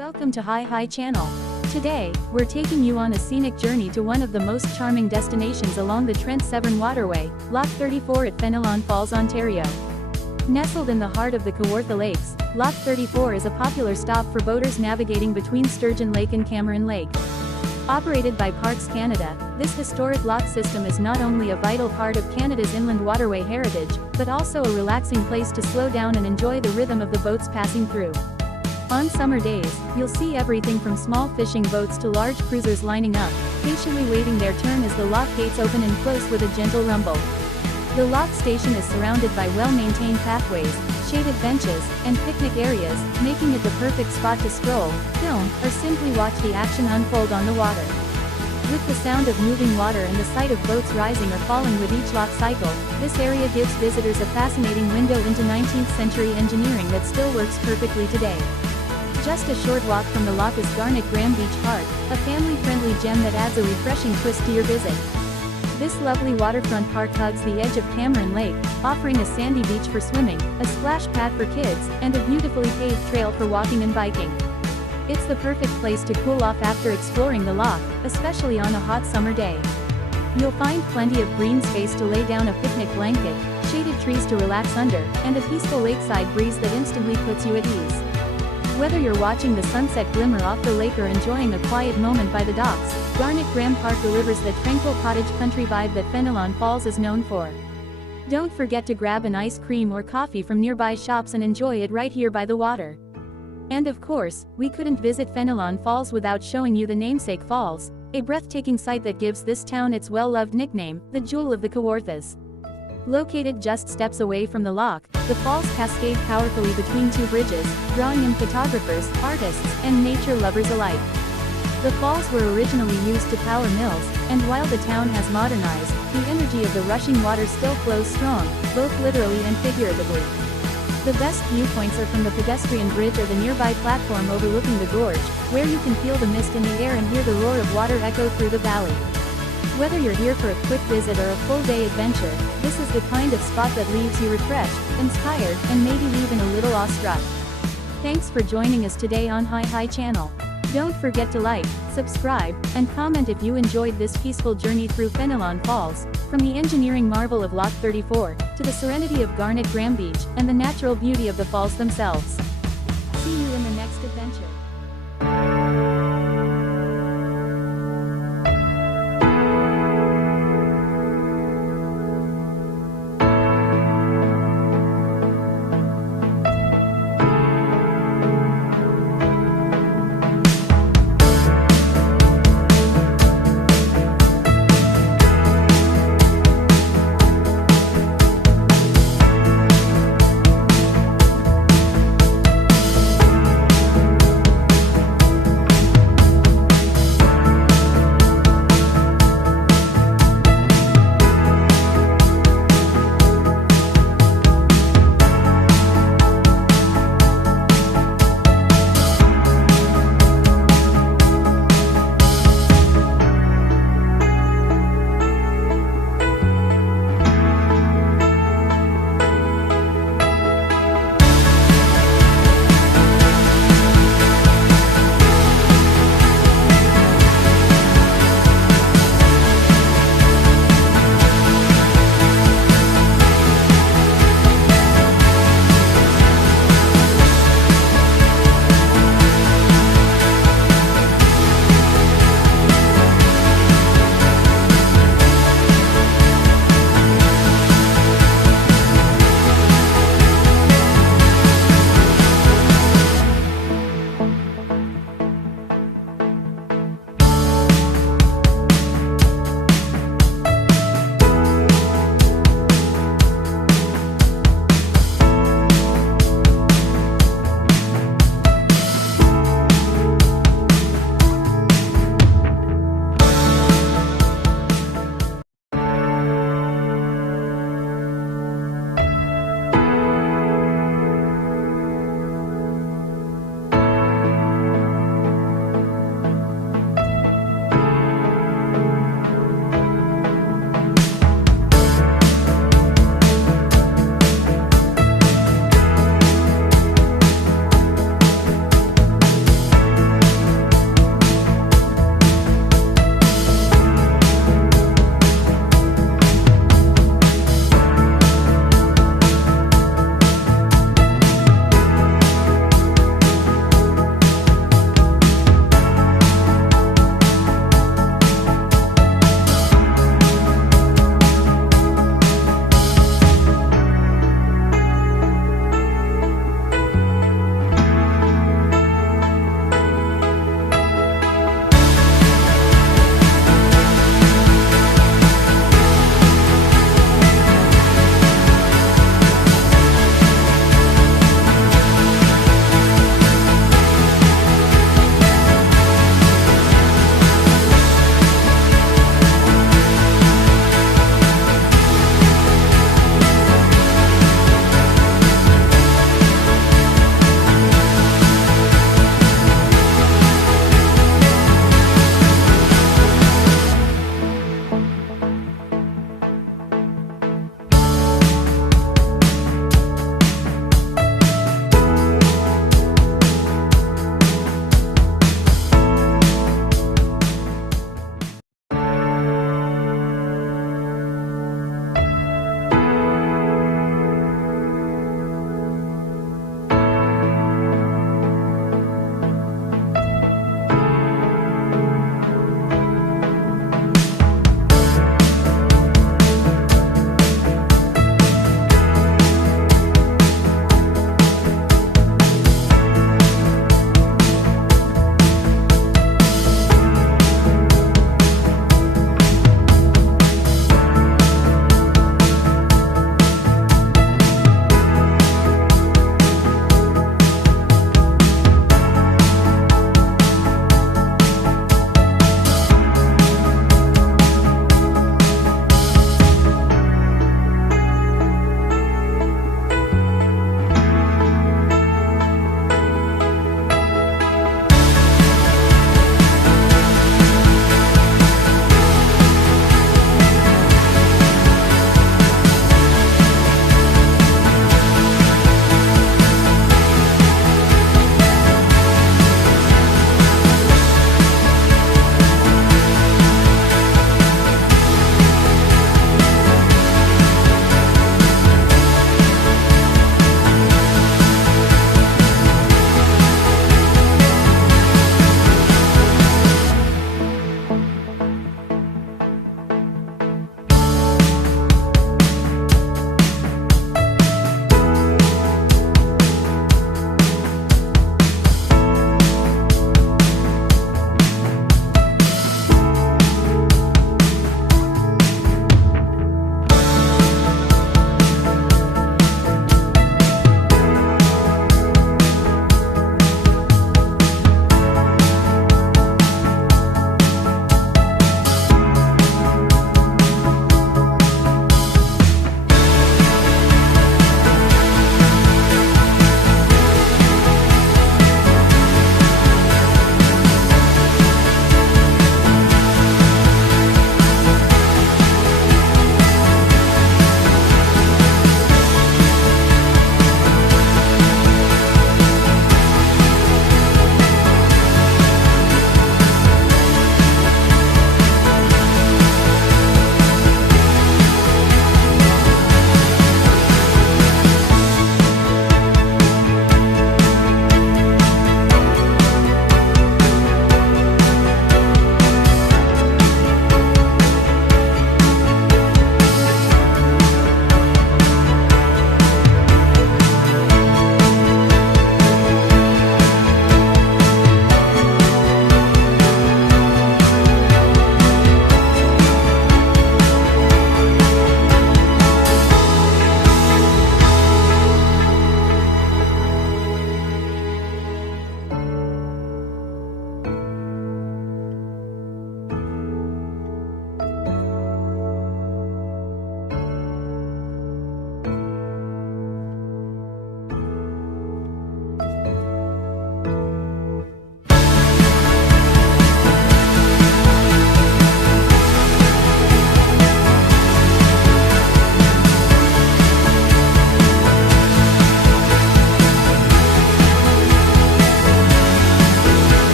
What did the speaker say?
Welcome to Hi Channel. Today, we're taking you on a scenic journey to one of the most charming destinations along the Trent-Severn Waterway, Loch 34 at Fenelon Falls, Ontario. Nestled in the heart of the Kawartha Lakes, Loch 34 is a popular stop for boaters navigating between Sturgeon Lake and Cameron Lake. Operated by Parks Canada, this historic loch system is not only a vital part of Canada's inland waterway heritage, but also a relaxing place to slow down and enjoy the rhythm of the boats passing through. On summer days, you'll see everything from small fishing boats to large cruisers lining up, patiently waiting their turn as the loch gates open and close with a gentle rumble. The loch station is surrounded by well-maintained pathways, shaded benches, and picnic areas, making it the perfect spot to stroll, film, or simply watch the action unfold on the water. With the sound of moving water and the sight of boats rising or falling with each loch cycle, this area gives visitors a fascinating window into 19th century engineering that still works perfectly today. Just a short walk from the loch is Garnet Beach Park, a family-friendly gem that adds a refreshing twist to your visit. This lovely waterfront park hugs the edge of Cameron Lake, offering a sandy beach for swimming, a splash pad for kids, and a beautifully paved trail for walking and biking. It's the perfect place to cool off after exploring the loch, especially on a hot summer day. You'll find plenty of green space to lay down a picnic blanket, shaded trees to relax under, and a peaceful lakeside breeze that instantly puts you at ease. Whether you're watching the sunset glimmer off the lake or enjoying a quiet moment by the docks, Garnet Park delivers the tranquil cottage country vibe that Fenelon Falls is known for. Don't forget to grab an ice cream or coffee from nearby shops and enjoy it right here by the water. And of course, we couldn't visit Fenelon Falls without showing you the namesake falls, a breathtaking sight that gives this town its well-loved nickname, the Jewel of the Kawarthas. Located just steps away from the loch, the falls cascade powerfully between two bridges, drawing in photographers, artists, and nature lovers alike. The falls were originally used to power mills, and while the town has modernized, the energy of the rushing water still flows strong, both literally and figuratively. The best viewpoints are from the pedestrian bridge or the nearby platform overlooking the gorge, where you can feel the mist in the air and hear the roar of water echo through the valley. Whether you're here for a quick visit or a full-day adventure, this is the kind of spot that leaves you refreshed, inspired, and maybe even a little awestruck. Thanks for joining us today on Hi Channel. Don't forget to like, subscribe, and comment if you enjoyed this peaceful journey through Fenelon Falls, from the engineering marvel of Loch 34, to the serenity of Garnet Beach, and the natural beauty of the falls themselves.